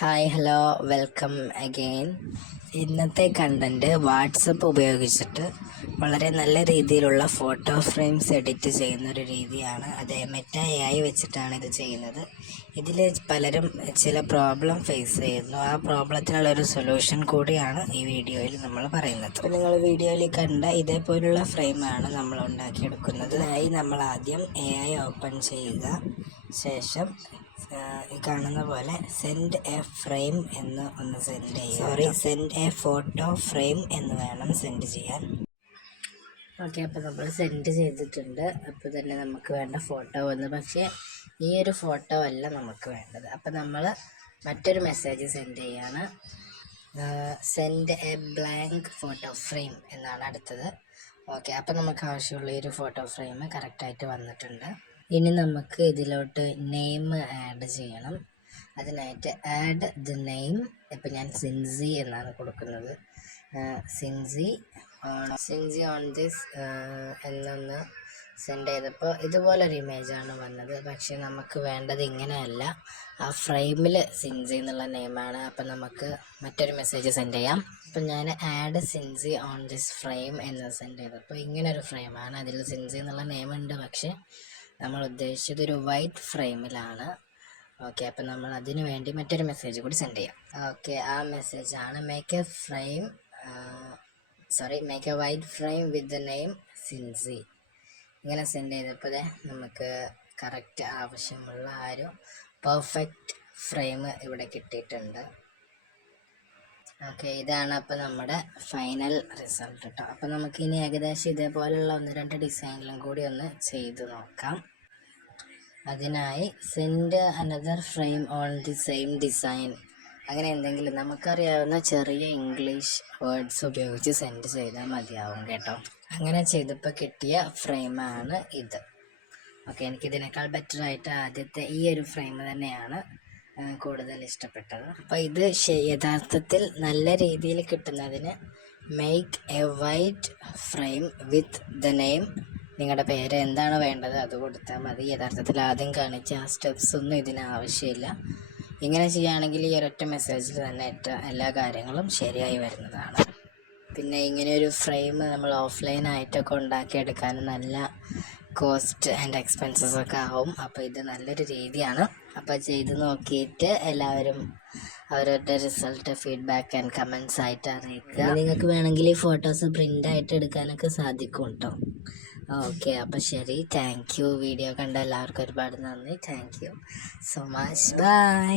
Hi hello welcome again. ഇന്നത്തെ content WhatsApp ഉപയോഗിച്ചിട്ട് വളരെ നല്ല രീതിയിലുള്ള ഫോട്ടോ ഫ്രെയിംസ് എഡിറ്റ് ചെയ്യുന്നൊരു രീതിയാണ്. അത് മെറ്റ AI വെച്ചിട്ടാണ് ഇത് ചെയ്യുന്നത്. ഇതിൽ പലരും ചില പ്രോബ്ലം ഫേസ് ചെയ്യുന്നു. ആ പ്രോബ്ലത്തിനുള്ളൊരു സൊല്യൂഷൻ കൂടിയാണ് ഈ വീഡിയോയിൽ നമ്മൾ പറയുന്നത്. അപ്പോൾ നിങ്ങൾ വീഡിയോയിൽ കണ്ട ഇതേപോലുള്ള ഫ്രെയിമാണ് നമ്മൾ ഉണ്ടാക്കിയെടുക്കുന്നത്. അതിനായി നമ്മൾ ആദ്യം AI ഓപ്പൺ ചെയ്യുക. ശേഷം ഈ കാണുന്ന പോലെ സെൻഡ് എ ഫ്രെയിം എന്ന് ഒന്ന് സെൻഡ് ചെയ്യുക. സെൻഡ് എ ഫോട്ടോ ഫ്രെയിം എന്ന് വേണം സെൻഡ് ചെയ്യാൻ. ഓക്കെ, അപ്പോൾ നമ്മൾ സെൻഡ് ചെയ്തിട്ടുണ്ട്. അപ്പോൾ തന്നെ നമുക്ക് വേണ്ട ഫോട്ടോ വന്നു. പക്ഷേ ഈ ഒരു ഫോട്ടോ അല്ല നമുക്ക് വേണ്ടത്. അപ്പോൾ നമ്മൾ മറ്റൊരു മെസ്സേജ് സെൻഡ് ചെയ്യാണ്. Send A blank photo frame എന്നാണ് അടുത്തത്. ഓക്കെ, അപ്പോൾ നമുക്ക് ആവശ്യമുള്ള ഈ ഒരു ഫോട്ടോ ഫ്രെയിം കറക്റ്റായിട്ട് വന്നിട്ടുണ്ട്. ഇനി നമുക്ക് ഇതിലോട്ട് നെയിം ആഡ് ചെയ്യണം. അതിനായിട്ട് ആഡ് ദ നെയിം. ഇപ്പം ഞാൻ സിൻസി എന്നാണ് കൊടുക്കുന്നത്. സിൻസി ഓൺ ദിസ് എന്നൊന്ന് സെൻഡ് ചെയ്തപ്പോൾ ഇതുപോലൊരു ഇമേജാണ് വന്നത്. പക്ഷെ നമുക്ക് വേണ്ടത് ഇങ്ങനെയല്ല. ആ ഫ്രെയിമിൽ സിൻസി എന്നുള്ള നെയിമാണ്. അപ്പം നമുക്ക് മറ്റൊരു മെസ്സേജ് സെൻഡ് ചെയ്യാം. അപ്പം ഞാൻ add Sincy on this frame എന്ന് സെൻഡ് ചെയ്തപ്പോൾ ഇങ്ങനൊരു ഫ്രെയിമാണ്. അതിൽ സിൻസി എന്നുള്ള നെയിം ഉണ്ട്, പക്ഷേ നമ്മൾ ഉദ്ദേശിച്ചത് ഒരു വൈറ്റ് ഫ്രെയിമിലാണ്. ഓക്കെ, അപ്പം നമ്മൾ അതിനു വേണ്ടി മറ്റൊരു മെസ്സേജ് കൂടി സെൻഡ് ചെയ്യാം. ഓക്കെ, ആ മെസ്സേജാണ് make a white frame with the name Sincy. ഇങ്ങനെ സെൻഡ് ചെയ്തപ്പോൾ നമുക്ക് കറക്റ്റ് ആവശ്യമുള്ള ആ ഒരു പെർഫെക്റ്റ് ഫ്രെയിം ഇവിടെ കിട്ടിയിട്ടുണ്ട്. ഓക്കെ, ഇതാണ് അപ്പോൾ നമ്മുടെ ഫൈനൽ റിസൾട്ട് കേട്ടോ. അപ്പോൾ നമുക്കിനി ഏകദേശം ഇതേപോലെയുള്ള 1-2 ഡിസൈനിലും കൂടി ഒന്ന് ചെയ്ത് നോക്കാം. അതിനായി send another frame on the same design, അങ്ങനെ എന്തെങ്കിലും നമുക്കറിയാവുന്ന ചെറിയ ഇംഗ്ലീഷ് വേർഡ്സ് ഉപയോഗിച്ച് സെൻഡ് ചെയ്താൽ മതിയാവും കേട്ടോ. അങ്ങനെ ചെയ്തപ്പോൾ കിട്ടിയ ഫ്രെയിമാണ് ഇത്. ഓക്കെ, എനിക്കിതിനേക്കാൾ ബെറ്ററായിട്ട് ആദ്യത്തെ ഈ ഒരു ഫ്രെയിം തന്നെയാണ് കൂടുതൽ ഇഷ്ടപ്പെട്ടത്. അപ്പോൾ ഇത് യഥാർത്ഥത്തിൽ നല്ല രീതിയിൽ കിട്ടുന്നതിന് make a white frame with the name. നിങ്ങളുടെ പേര് എന്താണ് വേണ്ടത് അത് കൊടുത്താൽ മതി. യഥാർത്ഥത്തിൽ ആദ്യം കാണിച്ച ആ സ്റ്റെപ്സ് ഒന്നും ഇതിന് ആവശ്യമില്ല. ഇങ്ങനെ ചെയ്യുകയാണെങ്കിൽ ഈ ഒരൊറ്റ മെസ്സേജിൽ തന്നെ എല്ലാ കാര്യങ്ങളും ശരിയായി വരുന്നതാണ്. പിന്നെ ഇങ്ങനെയൊരു ഫ്രെയിം നമ്മൾ ഓഫ്ലൈനായിട്ടൊക്കെ ഉണ്ടാക്കിയെടുക്കാൻ നല്ല കോസ്റ്റ് ആൻഡ് എക്സ്പെൻസസ് ഒക്കെ ആവും. അപ്പോൾ ഇത് നല്ലൊരു രീതിയാണ്. അപ്പോൾ ചെയ്ത് നോക്കിയിട്ട് എല്ലാവരും അവരുടെ റിസൾട്ട് ഫീഡ്ബാക്ക് ആൻഡ് കമൻസ് ആയിട്ട് അറിയിക്കുക. നിങ്ങൾക്ക് വേണമെങ്കിൽ ഈ ഫോട്ടോസ് പ്രിൻ്റായിട്ട് എടുക്കാനൊക്കെ സാധിക്കും കേട്ടോ. ഓക്കെ, അപ്പോൾ ശരി, താങ്ക് യു. വീഡിയോ കണ്ട എല്ലാവർക്കും ഒരുപാട് നന്ദി. Thank you so much. By.